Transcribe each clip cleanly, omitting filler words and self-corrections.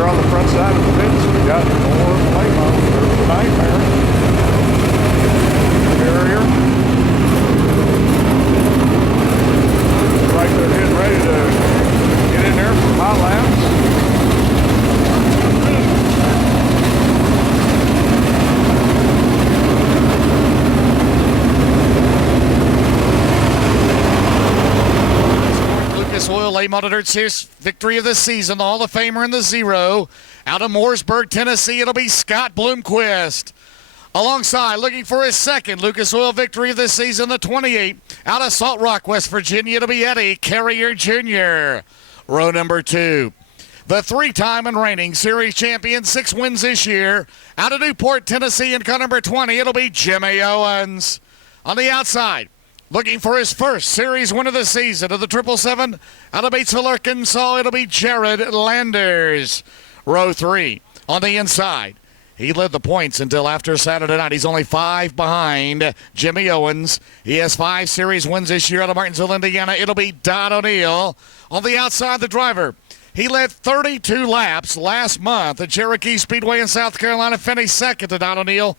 Here on the front side of the fence, we got more plate models. There's the Nightmare. Carrier. Looks like they're getting ready to get in there for hot laps. Oil late monitored series victory of the season, the Hall of Famer in the 0. Out of Mooresburg, Tennessee, it'll be Scott Bloomquist. Alongside, looking for his second Lucas Oil victory of the season, the 28. Out of Salt Rock, West Virginia, it'll be Eddie Carrier Jr. Row number 2. The three-time and reigning series champion, 6 wins this year. Out of Newport, Tennessee, in car number 20, it'll be Jimmy Owens. On the outside, looking for his first series win of the season of the 777 out of Batesville, Arkansas, it'll be Jared Landers. Row 3. On the inside, he led the points until after Saturday night. He's only 5 behind Jimmy Owens. He has 5 series wins this year out of Martinsville, Indiana. It'll be Don O'Neill. On the outside, the driver. He led 32 laps last month at Cherokee Speedway in South Carolina. Finished second to Don O'Neill.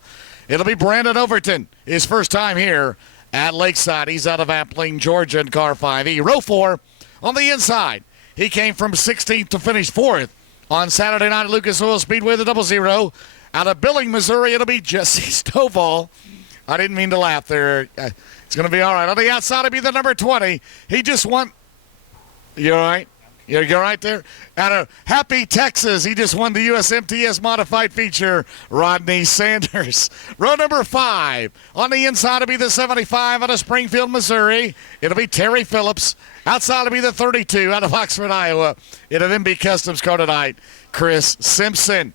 It'll be Brandon Overton. His first time here at Lakeside. He's out of Appling, Georgia, in car 5E. Row 4 on the inside. He came from 16th to finish 4th on Saturday night at Lucas Oil Speedway, the 00. Out of Billing, Missouri, it'll be Jesse Stovall. I didn't mean to laugh there. It's going to be all right. On the outside, it'll be the number 20. He just won. You all right? You're right there? Out of Happy, Texas, he just won the USMTS Modified Feature, Rodney Sanders. Row number 5. On the inside, it'll be the 75 out of Springfield, Missouri. It'll be Terry Phillips. Outside, it'll be the 32 out of Oxford, Iowa. It'll then be Customs car tonight, Chris Simpson.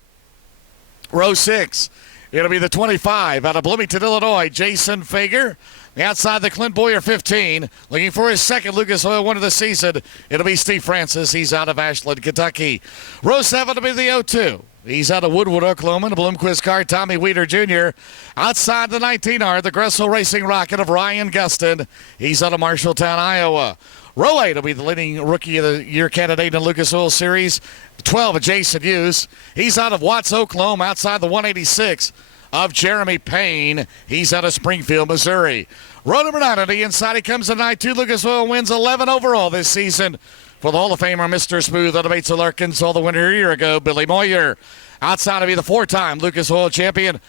Row 6. It'll be the 25 out of Bloomington, Illinois, Jason Fager. Outside, the Clint Boyer 15, looking for his second Lucas Oil win of the season. It'll be Steve Francis. He's out of Ashland, Kentucky. Row 7 will be the 02. He's out of Woodwood, Oklahoma. The Bloomquist car, Tommy Weeder Jr. Outside, the 19R, the Gressel Racing Rocket of Ryan Gustin. He's out of Marshalltown, Iowa. Row 8 will be the leading Rookie of the Year candidate in the Lucas Oil Series. 12, Jason Hughes. He's out of Watts, Oklahoma, outside the 186 of Jeremy Payne. He's out of Springfield, Missouri. Row number 9 on the inside. He comes tonight. 2 Lucas Oil wins, 11 overall this season for the Hall of Famer, Mr. Smooth out of Batesville, Arkansas, the winner a year ago, Billy Moyer. Outside to be the 4-time Lucas Oil champion.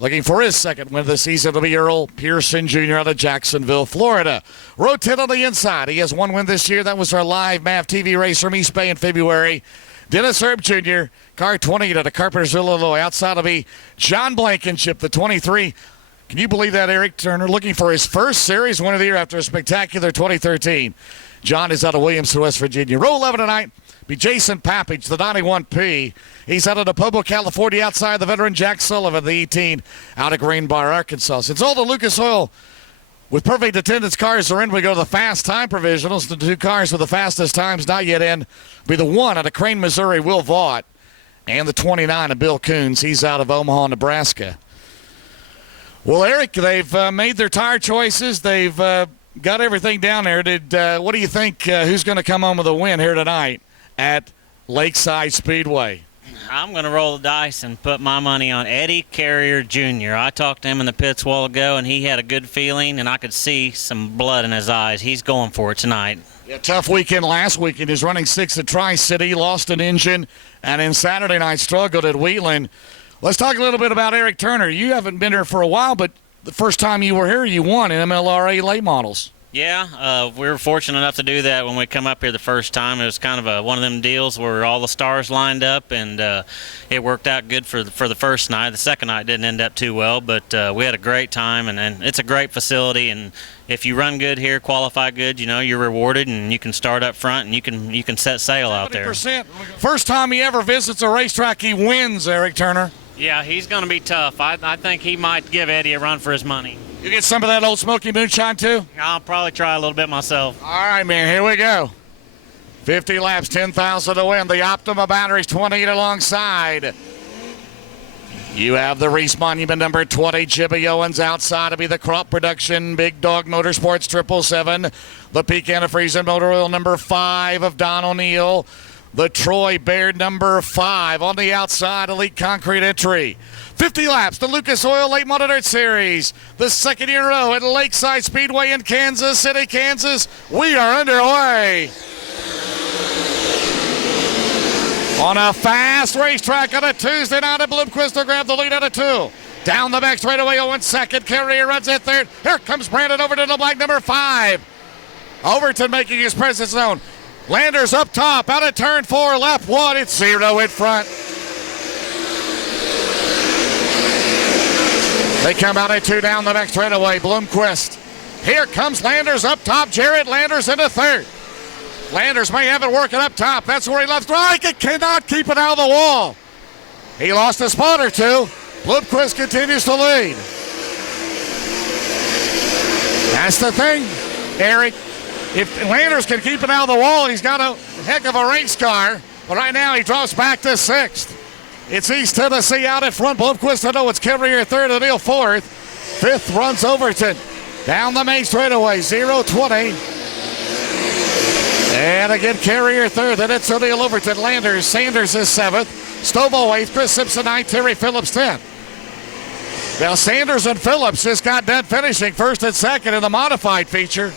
Looking for his second win of the season will be Earl Pearson Jr. out of Jacksonville, Florida. Row 10 on the inside. He has 1 win this year. That was our live MAV TV race from East Bay in February. Dennis Herb Jr., car 20 out of Carpentersville, Illinois. Outside of be John Blankenship, the 23. Can you believe that, Eric Turner, looking for his first series win of the year after a spectacular 2013. John is out of Williamson, West Virginia. Row 11 tonight be Jason Pappage, the 91P. He's out of DePueblo, California, outside the veteran Jack Sullivan, the 18, out of Green Bar, Arkansas. Since all the Lucas Oil with perfect attendance cars are in, we go to the fast time provisionals. The 2 cars with the fastest times not yet in be the 1 out of Crane, Missouri, Will Vaught, and the 29 of Bill Coons. He's out of Omaha, Nebraska. Well, Eric, they've made their tire choices. They've got everything down there. What do you think? Who's going to come home with a win here tonight at Lakeside Speedway? I'm going to roll the dice and put my money on Eddie Carrier Jr. I talked to him in the pits a while ago, and he had a good feeling, and I could see some blood in his eyes. He's going for it tonight. Yeah, tough weekend last weekend. He's running 6th at Tri-City, lost an engine, and in Saturday night struggled at Wheatland. Let's talk a little bit about Eric Turner. You haven't been here for a while, but the first time you were here, you won in MLRA late models. Yeah, we were fortunate enough to do that when we come up here the first time. It was kind of one of them deals where all the stars lined up, and it worked out good for the first night. The second night didn't end up too well, but we had a great time, and it's a great facility. And if you run good here, qualify good, you know, you're rewarded, and you can start up front, and you can set sail out there. 70%. First time he ever visits a racetrack, he wins, Eric Turner. Yeah, he's going to be tough. I think he might give Eddie a run for his money. You get some of that Old Smoky moonshine, too? I'll probably try a little bit myself. All right, man, here we go. 50 laps, 10,000 to win. The Optima batteries, 28 alongside. You have the Reese Monument number 20, Jimmy Owens. Outside to be the Crop Production Big Dog Motorsports 777. The Peak Antifreeze and Motor Oil number 5 of Don O'Neill. the Troy Baird number 5 on the outside, Elite Concrete entry. 50 laps, the Lucas Oil Late Monitored Series, the second year in a row at Lakeside Speedway in Kansas City, Kansas. We are underway. On a fast racetrack on a Tuesday night, at Bloomquist will grab the lead out of 2. Down the back straightaway, Owens second. Carrier runs at third. Here comes Brandon Overton, the black number 5. Overton making his presence known. Landers up top, out of turn 4, lap 1. It's 0 in front. They come out at 2 down the back straightaway. Bloomquist. Here comes Landers up top. Jared Landers into third. Landers may have it working up top. That's where he left strike. It cannot keep it out of the wall. He lost a spot or two. Bloomquist continues to lead. That's the thing, Eric. If Landers can keep it out of the wall, he's got a heck of a race car. But right now he drops back to 6th. It's East Tennessee out in front. Bloomquist, I know it's Carrier third, O'Neill 4th. 5th runs Overton. Down the main straightaway, 0-20. And again, Carrier third. Then it's O'Neill, Overton, Landers. Sanders is 7th. Stovall 8th. Chris Simpson 9th. Terry Phillips 10th. Now Sanders and Phillips just got done finishing first and second in the modified feature.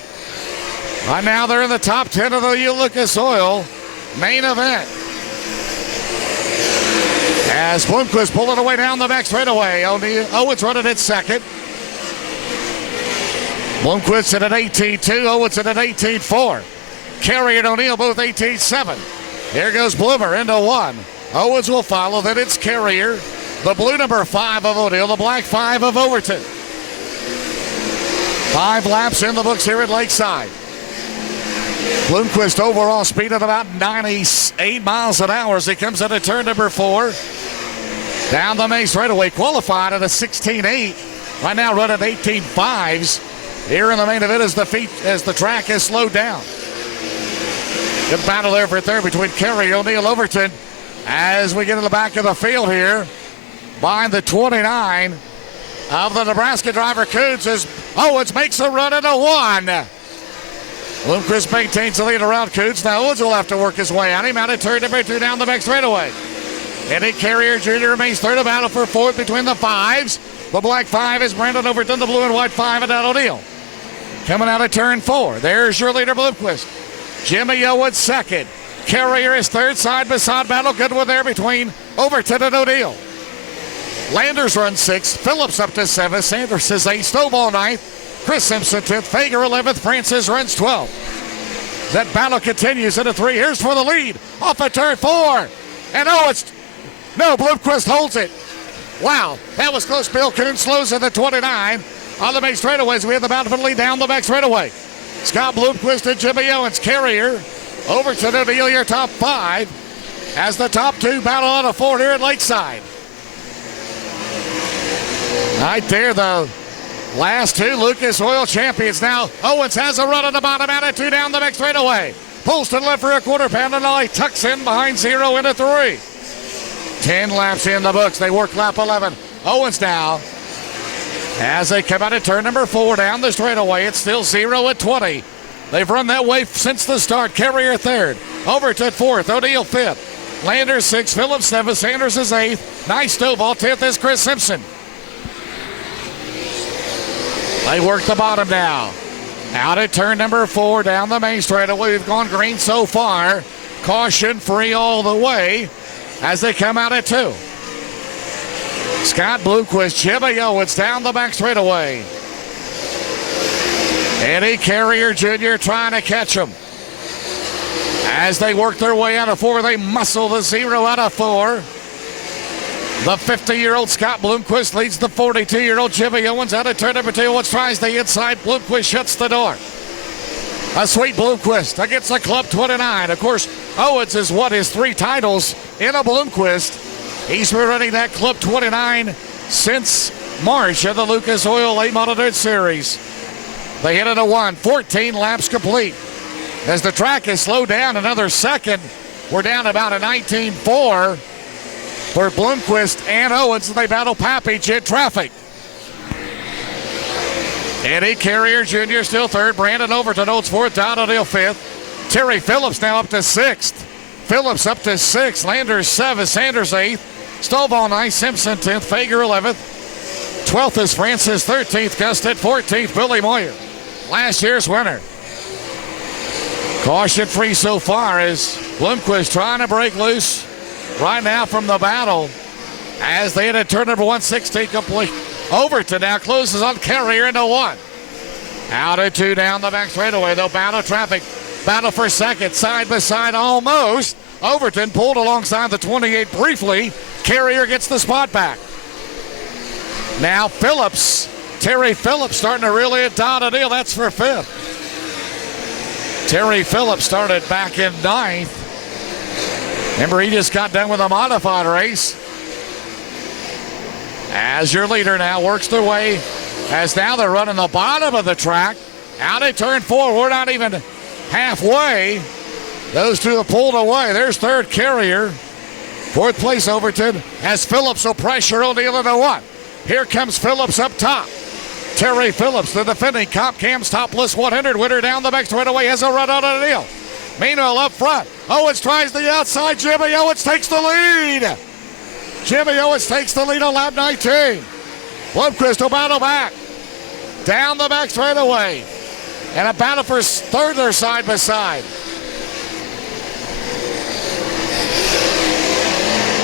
Right now they're in the top 10 of the Lucas Oil main event. As Bloomquist pulling away down the back straightaway. Owens running at second. Bloomquist at an 18-2. Owens at an 18-4. Carrier and O'Neill both 18-7. Here goes Bloomer into 1. Owens will follow. Then it's Carrier. The blue number 5 of O'Neill. The black 5 of Overton. 5 laps in the books here at Lakeside. Bloomquist overall speed at about 98 miles an hour as he comes into turn number 4. Down the main straightaway, qualified at a 16.8. Right now running 18.5s. Here in the main event as the track is slowed down. Good battle there for third between Carrier, O'Neill, Overton. As we get in the back of the field here, behind the 29 of the Nebraska driver Coots, as Owens makes a run into 1. Bloomquist maintains the lead around Coots. Now Owens will have to work his way out. Him out of turn number 2 down the back straightaway. Eddie Carrier Jr. remains third. A battle for 4th between the 5s. The black 5 is Brandon Overton. The blue and white 5 and O'Neill. Coming out of turn 4. There's your leader, Bloomquist. Jimmy Owens second. Carrier is third. Side by side battle. Good one there between Overton and O'Neill. Landers runs 6th. Phillips up to 7th. Sanders is 8th. Stovall 9th. Chris Simpson 10th. Fager 11th. Francis runs 12th. That battle continues into 3. Here's for the lead. Off of turn 4. And Bloomquist holds it. Wow, that was close. Bill Coon slows in the 29. On the main straightaways, we have the battle for the lead down the back straightaway. Scott Bloomquist and Jimmy Owens. Carrier over to O'Neill, your top 5. As the top 2 battle on a 4 here at Lakeside. Right there, the last 2 Lucas Oil champions. Now Owens has a run on the bottom out of 2 down the back straightaway. Pulls to the left for a quarter pound and all he tucks in behind 0 into 3. 10 laps in the books. They work lap 11. Owens now, as they come out of turn number 4 down the straightaway, it's still 0 at 20. They've run that way since the start. Carrier third. Overton 4th. O'Neill 5th. Landers 6th. Phillips 7th. Sanders is 8th. Nice Stovall 10th is Chris Simpson. They work the bottom now. Out at turn number 4 down the main straightaway. We've gone green so far. Caution free all the way as they come out at 2. Scott Bloomquist, Jimmy Owens down the back straightaway. Eddie Carrier Jr. trying to catch him. As they work their way out of 4, they muscle the 0 out of 4. The 50-year-old Scott Bloomquist leads the 42-year-old Jimmy Owens out of turn number 2. Owens tries the inside. Bloomquist shuts the door. A sweet Bloomquist against the Club 29. Of course, Owens has won his 3 titles in a Bloomquist. He's been running that Club 29 since March of the Lucas Oil Late Monitored Series. They hit it a 1. 14 laps complete. As the track is slowed down another second, we're down about a 19.4 for Bloomquist and Owens. They battle Pappage in traffic. Eddie Carrier Jr. still third. Brandon Overton Oates 4th. Don O'Neill 5th. Terry Phillips now up to 6th. Phillips up to 6th. Landers 7th. Sanders 8th. Stovall 9th. Simpson 10th. Fager 11th. 12th is Francis. 13th. Gusted 14th. Billy Moyer, last year's winner. Caution free so far as Bloomquist trying to break loose right now from the battle as they hit a turn number 116 complete. Overton now closes on Carrier into 1. Out of 2 down the back straightaway. They'll battle traffic. Battle for second. Side by side almost. Overton pulled alongside the 28 briefly. Carrier gets the spot back. Now Phillips. Terry Phillips starting to really hit down a deal. That's for 5th. Terry Phillips started back in 9th. Remember, he just got done with a modified race. As your leader now works their way, as now they're running the bottom of the track. Out of turn 4, we're not even halfway. Those two have pulled away. There's 3rd Carrier. 4th place Overton as Phillips will pressure O'Neill into 1. Here comes Phillips up top. Terry Phillips, the defending Comp Cam's topless 100 winner down the back straightaway, has a run on a deal. Meanwhile, up front, Owens tries the outside. Jimmy Owens takes the lead. Jimmy Owens takes the lead on lap 19. Bloomquist will battle back. Down the back straightaway. And a battle for 3rd there side by side.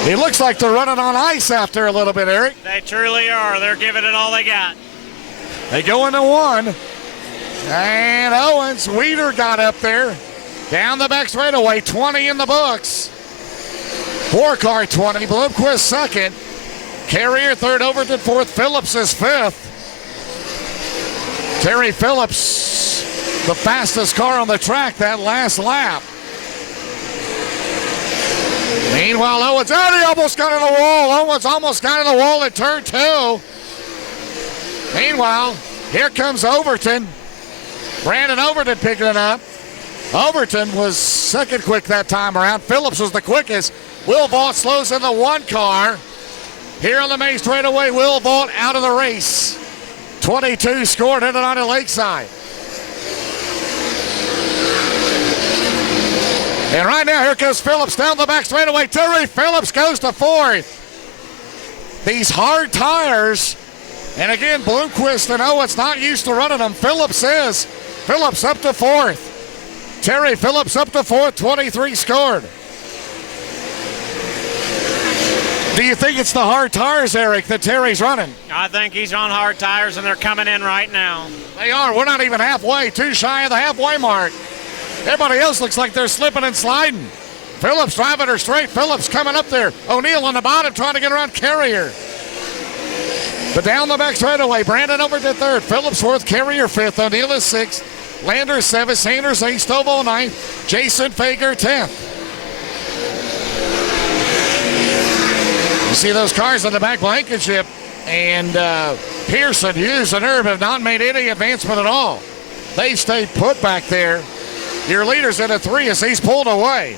It looks like they're running on ice out there a little bit, Eric. They truly are. They're giving it all they got. They go into 1. And Owens, Weeder got up there. Down the back straightaway, 20 in the books. 4-car 20, Bloomquist 2nd. Carrier 3rd, Overton 4th, Phillips is 5th. Terry Phillips, the fastest car on the track that last lap. Meanwhile, Owens, he almost got in the wall. Owens almost got in the wall at turn 2. Meanwhile, here comes Overton. Brandon Overton picking it up. Overton was 2nd quick that time around. Phillips was the quickest. Will Vaught slows in the 1 car. Here on the main straightaway, Will Vaught out of the race. 22 scored, headed on to Lakeside. And right now, here comes Phillips down the back straightaway. Terry Phillips goes to 4th. These hard tires. And again, Bloomquist and Owens not used to running them. Phillips is. Phillips up to 4th. Terry Phillips up to 4th, 23 scored. Do you think it's the hard tires, Eric, that Terry's running? I think he's on hard tires, and they're coming in right now. They are. We're not even halfway. Too shy of the halfway mark. Everybody else looks like they're slipping and sliding. Phillips driving her straight. Phillips coming up there. O'Neill on the bottom trying to get around Carrier. But down the back straightaway, Brandon over to 3rd. Phillips 4th, Carrier 5th. O'Neill is 6th. Landers 7th. Sanders 8th. Stovall 9th. Jason Fager 10th. You see those cars on the back, Blankenship and Pearson, Hughes, and Herb have not made any advancement at all. They stayed put back there. Your leader's at a 3 as he's pulled away.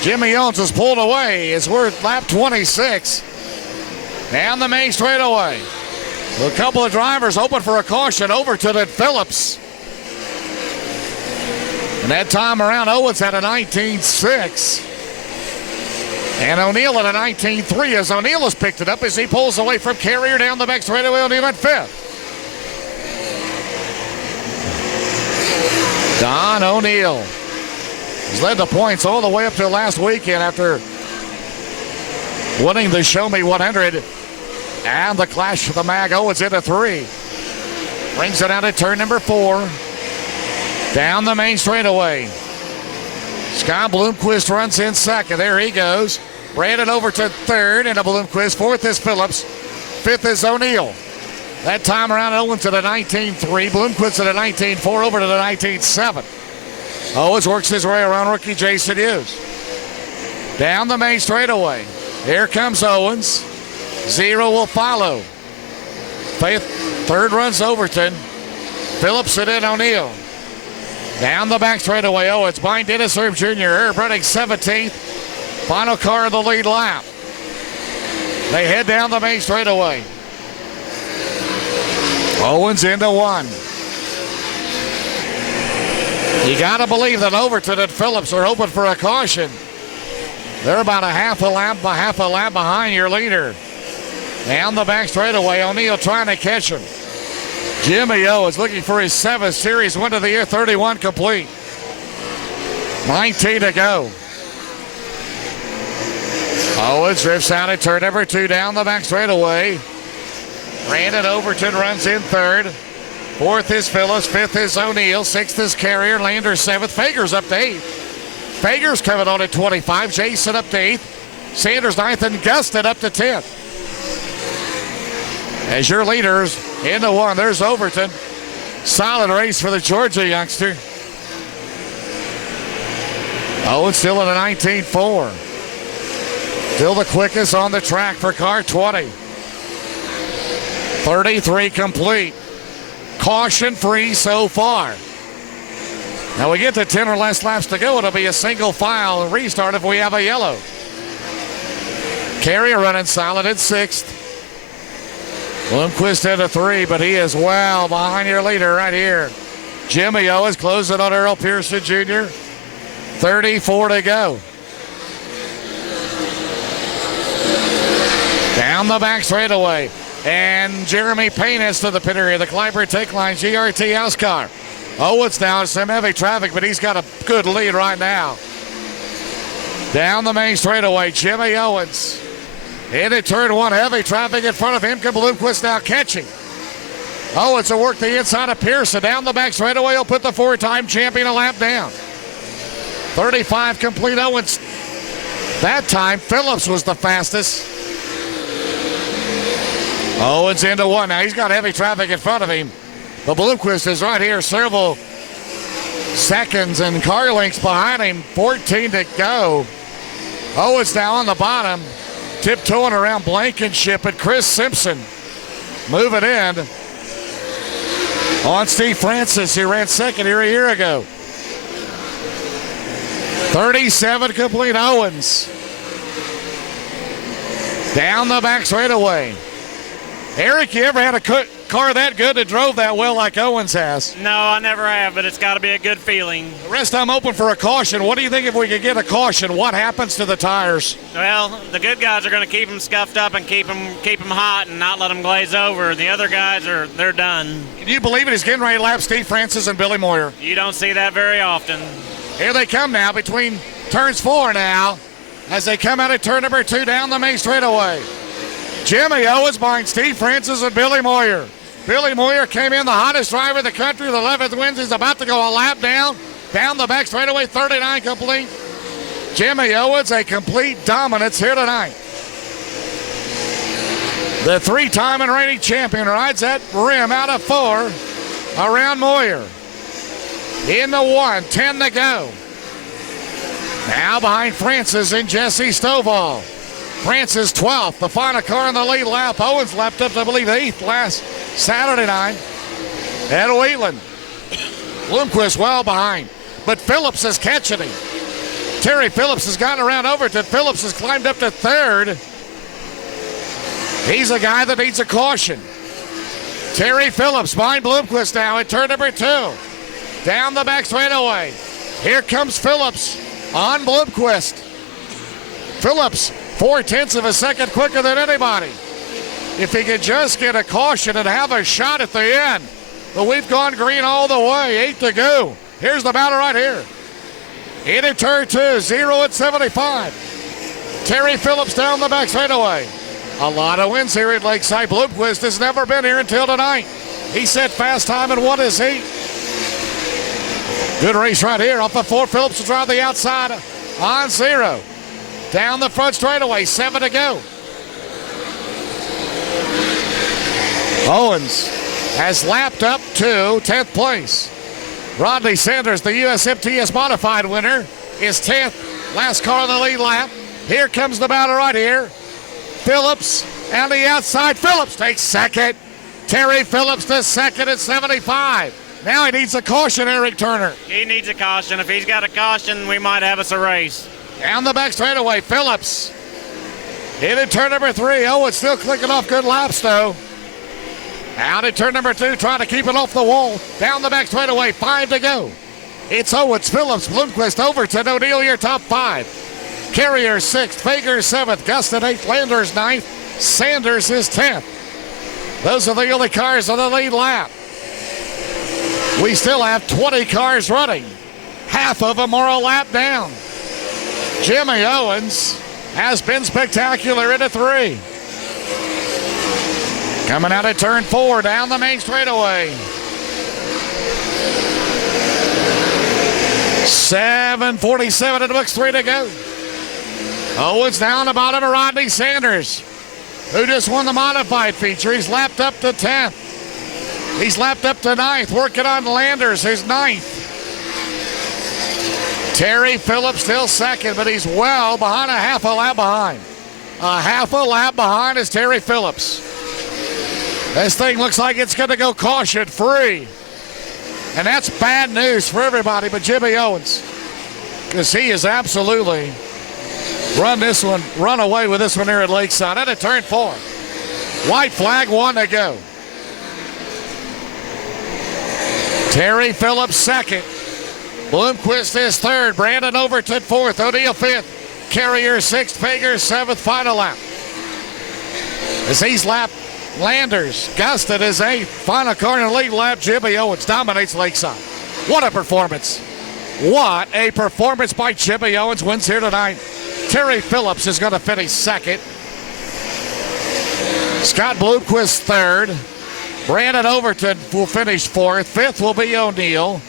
Jimmy Owens was pulled away as we're at lap 26. Down the main straightaway. A couple of drivers open for a caution. Overton and Phillips. And that time around, Owens had a 19.6. And O'Neill at a 19.3 as O'Neill has picked it up as he pulls away from Carrier down the back straightaway. O'Neill at 5th. Don O'Neill has led the points all the way up to last weekend after winning the Show Me 100 and the Clash of the Mag. Owens in a 3. Brings it out at turn number 4. Down the main straightaway. Scott Bloomquist runs in 2nd. There he goes. Brandon over to 3rd and a Bloomquist. 4th is Phillips. 5th is O'Neill. That time around, Owens at a 19.3. Bloomquist at a 19.4 over to the 19.7. Owens works his way around rookie Jason Hughes. Down the main straightaway. Here comes Owens. 0 will follow. 3rd runs Overton. Phillips and then O'Neill. Down the back straightaway, Owens behind Dennis Herb Jr. Herb running 17th. Final car of the lead lap. They head down the main straightaway. Owens into 1. You got to believe that Overton and Phillips are hoping for a caution. They're about a half a lap behind your leader. Down the back straightaway, O'Neal trying to catch him. Jimmy Owens looking for his 7th series win of the year, 31 complete. 19 to go. Owens drifts out at turn number 2 down the back straightaway. Brandon Overton runs in 3rd. 4th is Phillips. 5th is O'Neal. 6th is Carrier. Lander 7th. Fager's up to 8th. Fager's coming on at 25. Jason up to 8th. Sanders 9th and Gustin up to 10th. As your leaders into 1, there's Overton. Solid race for the Georgia youngster. Owens still in a 19.4. Still the quickest on the track for car 20. 33 complete. Caution free so far. Now we get to 10 or less laps to go. It'll be a single file restart if we have a yellow. Carrier running solid at 6th. Bloomquist into 3, but he is well behind your leader right here. Jimmy Owens closing on Earl Pearson Jr. 34 to go. Down the back straightaway. And Jeremy Payne is to the pit area. The Clyburn take line, GRT house car. Owens now in some heavy traffic, but he's got a good lead right now. Down the main straightaway, Jimmy Owens. Into turn 1, heavy traffic in front of him. Bloomquist now catching. Owens will work the inside of Pearson. Down the back straightaway, he'll put the 4-time champion a lap down. 35 complete. Owens. That time, Phillips was the fastest. Owens into 1. Now he's got heavy traffic in front of him. But Bloomquist is right here, several seconds and car lengths behind him. 14 to go. Owens now on the bottom, tiptoeing around Blankenship, and Chris Simpson moving in on Steve Francis, who ran 2nd here a year ago. 37 complete. Owens down the back straightaway. Eric, you ever had a car that good that drove that well like Owens has? No, I never have, but it's got to be a good feeling. The rest I'm open for a caution. What do you think if we could get a caution? What happens to the tires? Well, the good guys are going to keep them scuffed up and keep them hot and not let them glaze over. The other guys they're done. Can you believe it? He's getting ready to lap Steve Francis and Billy Moyer. You don't see that very often. Here they come now between turns 4 now as they come out of turn number 2 down the main straightaway. Jimmy Owens behind Steve Francis and Billy Moyer. Billy Moyer came in the hottest driver in the country. The 11th wins. He's about to go a lap down the back straightaway. 39 complete. Jimmy Owens, a complete dominance here tonight. The 3-time and reigning champion rides that rim out of 4 around Moyer. In the 1, 10 to go. Now behind Francis and Jesse Stovall. Francis 12th, the final car in the lead lap. Owens lapped up, I believe, 8th last Saturday night at Wheatland. Bloomquist well behind, but Phillips is catching him. Terry Phillips has gotten around Overton. Phillips has climbed up to 3rd. He's a guy that needs a caution. Terry Phillips behind Bloomquist now at turn number 2. Down the back straightaway. Here comes Phillips on Bloomquist. Phillips 0.4 of a second quicker than anybody. If he could just get a caution and have a shot at the end. But we've gone green all the way. 8 to go. Here's the battle right here. Into turn 2, 0 at 75. Terry Phillips down the back straightaway. A lot of wins here at Lakeside. Bloomquist has never been here until tonight. He set fast time and won his heat. Good race right here. Off the 4, Phillips will drive the outside on 0. Down the front straightaway, 7 to go. Owens has lapped up to 10th place. Rodney Sanders, the USMTS modified winner, is 10th. Last car on the lead lap. Here comes the battle right here. Phillips on the outside. Phillips takes 2nd. Terry Phillips to 2nd at 75. Now he needs a caution, Eric Turner. He needs a caution. If he's got a caution, we might have us a race. Down the back straightaway, Phillips. Into turn number 3. Owens still clicking off good laps, though. Out at turn number 2, trying to keep it off the wall. Down the back straightaway, 5 to go. It's Owens, Phillips, Bloomquist, Overton, O'Neill, your top 5. Carrier 6th, Fager 7th, Gustin 8th, Landers 9th, Sanders is 10th. Those are the only cars on the lead lap. We still have 20 cars running. Half of them are a lap down. Jimmy Owens has been spectacular into 3. Coming out of turn 4 down the main straightaway. 7:47 in the books, 3 to go. Owens down the bottom of Rodney Sanders, who just won the modified feature. He's lapped up to 10th. He's lapped up to 9th, working on Landers, who's 9th. Terry Phillips still 2nd, but he's well behind, a half a lap behind. A half a lap behind is Terry Phillips. This thing looks like it's going to go caution free. And that's bad news for everybody but Jimmy Owens, because he has absolutely run away with this one here at Lakeside. At a turn 4. White flag, 1 to go. Terry Phillips 2nd. Bloomquist is 3rd. Brandon Overton 4th. O'Neill 5th. Carrier 6th. Fager 7th. Final lap. As he's lapped Landers. Gustin is 8th. Final car in the lead lap. Jimmy Owens dominates Lakeside. What a performance. What a performance by Jimmy Owens. Wins here tonight. Terry Phillips is going to finish 2nd. Scott Bloomquist 3rd. Brandon Overton will finish 4th. 5th will be O'Neill.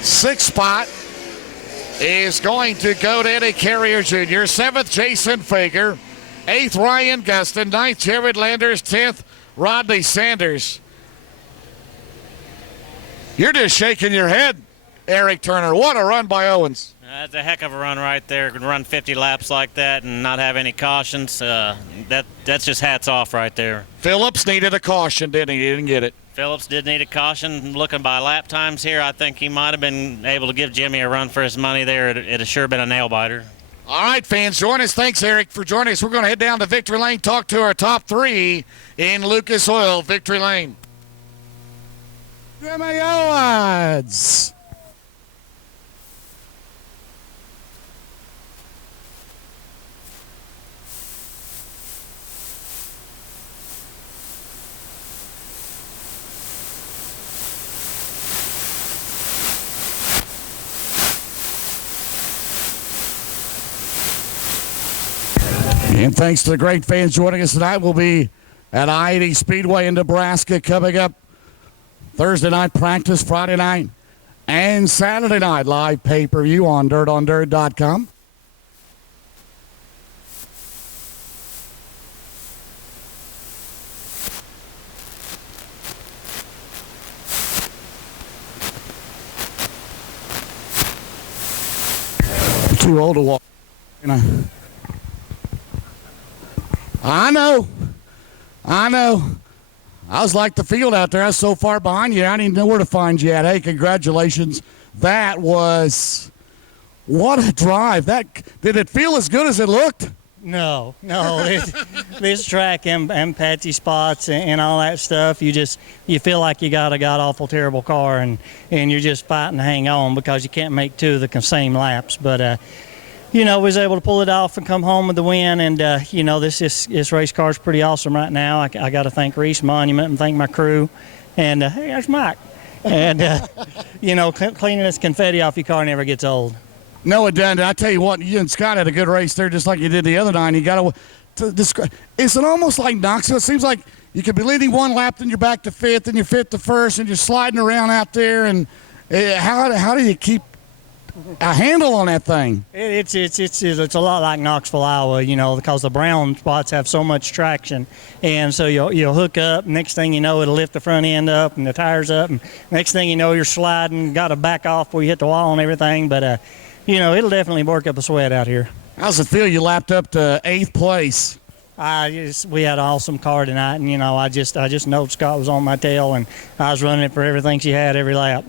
6th spot is going to go to Eddie Carrier Jr. 7th, Jason Fager. 8th, Ryan Gustin. 9th, Jared Landers. 10th, Rodney Sanders. You're just shaking your head, Eric Turner. What a run by Owens. That's a heck of a run right there. Can run 50 laps like that and not have any cautions. That's just hats off right there. Phillips needed a caution, didn't he? He didn't get it. Phillips did need a caution. Looking by lap times here, I think he might have been able to give Jimmy a run for his money there. It has sure been a nail-biter. All right, fans, join us. Thanks, Eric, for joining us. We're going to head down to Victory Lane, talk to our top 3 in Lucas Oil, Victory Lane. Jimmy Owens. And thanks to the great fans joining us tonight. We'll be at I-80 Speedway in Nebraska coming up Thursday night practice, Friday night, and Saturday night live pay-per-view on dirtondirt.com. I'm too old to walk. You know. I know. I was like the field out there. I was so far behind you, I didn't know where to find you at. Hey, congratulations. That was, what a drive. Did it feel as good as it looked? No. This track and patchy spots and all that stuff, you feel like you got a god-awful terrible car and you're just fighting to hang on because you can't make 2 of the same laps. But, was able to pull it off and come home with the win. And, this race car is pretty awesome right now. I got to thank Reese Monument and thank my crew. And, hey, there's Mike. And, cleaning this confetti off your car never gets old. No, it doesn't. I tell you what, you and Scott had a good race there just like you did the other night. You got to describe. Is it almost like Knoxville? It seems like you could be leading 1 lap, then you're back to 5th, and you're 5th to 1st, and you're sliding around out there. And how do you keep a handle on that thing? It's a lot like Knoxville, Iowa, because the brown spots have so much traction, and so you'll hook up. Next thing you know, it'll lift the front end up and the tires up, and next thing you know, you're sliding, got to back off before you hit the wall and everything. But it'll definitely work up a sweat out here. How's it feel? You lapped up to 8th place. We had an awesome car tonight, and I just know Scott was on my tail, and I was running it for everything she had every lap.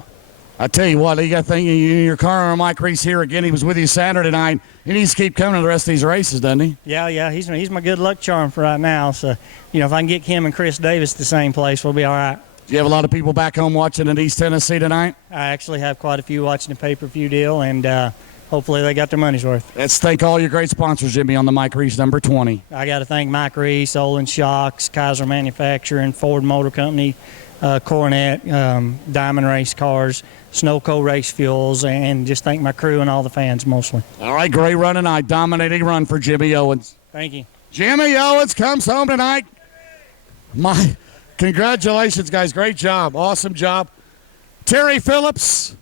I tell you what, you got to think your car on Mike Reese here again. He was with you Saturday night. He needs to keep coming to the rest of these races, doesn't he? Yeah, he's my good luck charm for right now. So, if I can get him and Chris Davis the same place, we'll be all right. Do you have a lot of people back home watching in East Tennessee tonight? I actually have quite a few watching the pay-per-view deal, and hopefully they got their money's worth. Let's thank all your great sponsors, Jimmy, on the Mike Reese number 20. I got to thank Mike Reese, Owens Shocks, Kaiser Manufacturing, Ford Motor Company, Coronet, Diamond Race Cars, Snowco Race Fuels, and just thank my crew and all the fans mostly. All right, great run tonight. Dominating run for Jimmy Owens. Thank you. Jimmy Owens comes home tonight. My congratulations, guys. Great job. Awesome job. Terry Phillips,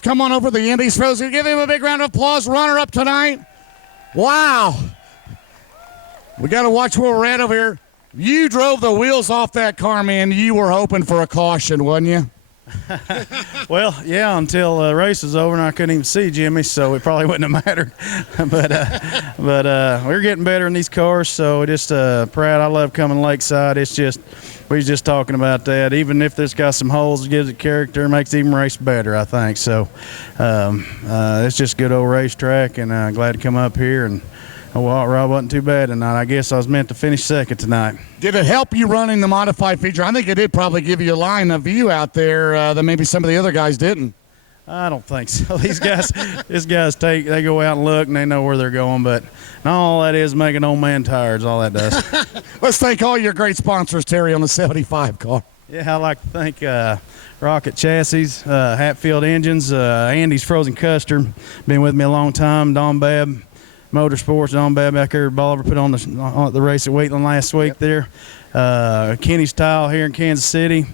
come on over the Indies Frozen. Give him a big round of applause. Runner-up tonight. Wow. We got to watch where we're at over here. You drove the wheels off that car, man. You were hoping for a caution, wasn't you? Well, yeah, until the race was over and I couldn't even see Jimmy, so it probably wouldn't have mattered. but we're getting better in these cars, so just proud. I love coming to Lakeside. It's just, we was just talking about that. Even if this got some holes, it gives it character, makes even race better, I think. So it's just a good old racetrack, and glad to come up here. And Rob wasn't too bad tonight. I guess I was meant to finish second tonight. Did it help you running the modified feature? I think it did probably give you a line of view out there that maybe some of the other guys didn't. I don't think so. These guys they go out and look and they know where they're going, but all that is making old man tired is all that does. Let's thank all your great sponsors, Terry, on the 75 car. Yeah, I'd like to thank Rocket Chassis, Hatfield Engines, Andy's Frozen Custard, been with me a long time, Don Babb Motorsports, Don Babb back there at Bolivar, put on the race at Wheatland last week there. Kenny's Tile here in Kansas City.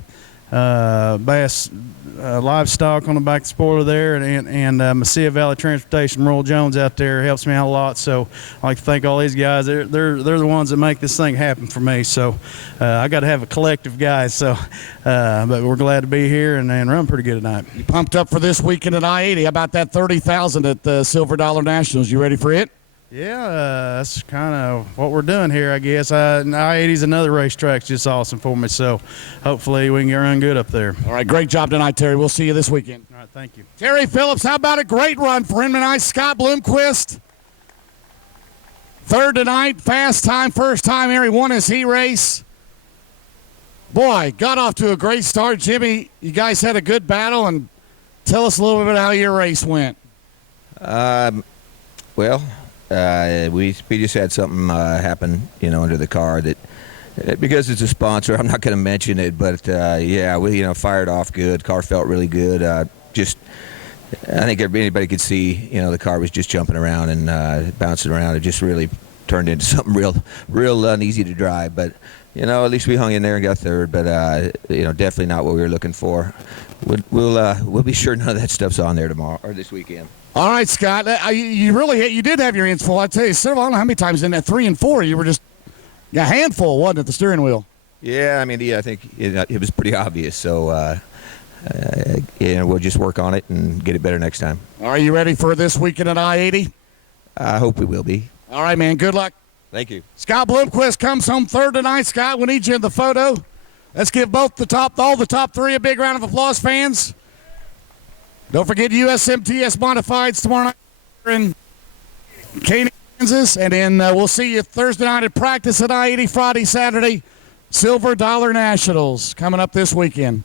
Bass Livestock on the back of the spoiler there, and Mesilla Valley Transportation, Royal Jones out there helps me out a lot. So I'd like to thank all these guys. They're the ones that make this thing happen for me. So I got to have a collective, guys. So, but we're glad to be here and run pretty good tonight. You pumped up for this weekend at I-80. How about that $30,000 at the Silver Dollar Nationals? You ready for it? Yeah, that's kind of what we're doing here, I guess. I-80 is another racetrack, just awesome for me. So hopefully we can run good up there. All right, great job tonight, Terry. We'll see you this weekend. All right, thank you. Terry Phillips, how about a great run for him tonight? Scott Bloomquist, third tonight, fast time, first time here. He won his heat race. Boy, got off to a great start. Jimmy, you guys had a good battle, and tell us a little bit about how your race went. Well, we just had something happen, under the car that, because it's a sponsor, I'm not going to mention it, but yeah, we fired off good. Car felt really good. I think anybody could see, the car was just jumping around and bouncing around. It just really turned into something real uneasy to drive. But at least we hung in there and got third. But definitely not what we were looking for. We'll be sure none of that stuff's on there tomorrow or this weekend. All right, Scott. You did have your hands full. I tell you, I don't know how many times in that 3 and 4 you were just a handful, wasn't it, the steering wheel? Yeah, I think it was pretty obvious. So we'll just work on it and get it better next time. Are you ready for this weekend at I-80? I hope we will be. All right, man. Good luck. Thank you. Scott Bloomquist comes home third tonight. Scott, we need you in the photo. Let's give all the top three a big round of applause, fans. Don't forget USMTS Modifieds tomorrow night in Kansas. And then we'll see you Thursday night at practice at I-80, Friday, Saturday. Silver Dollar Nationals coming up this weekend.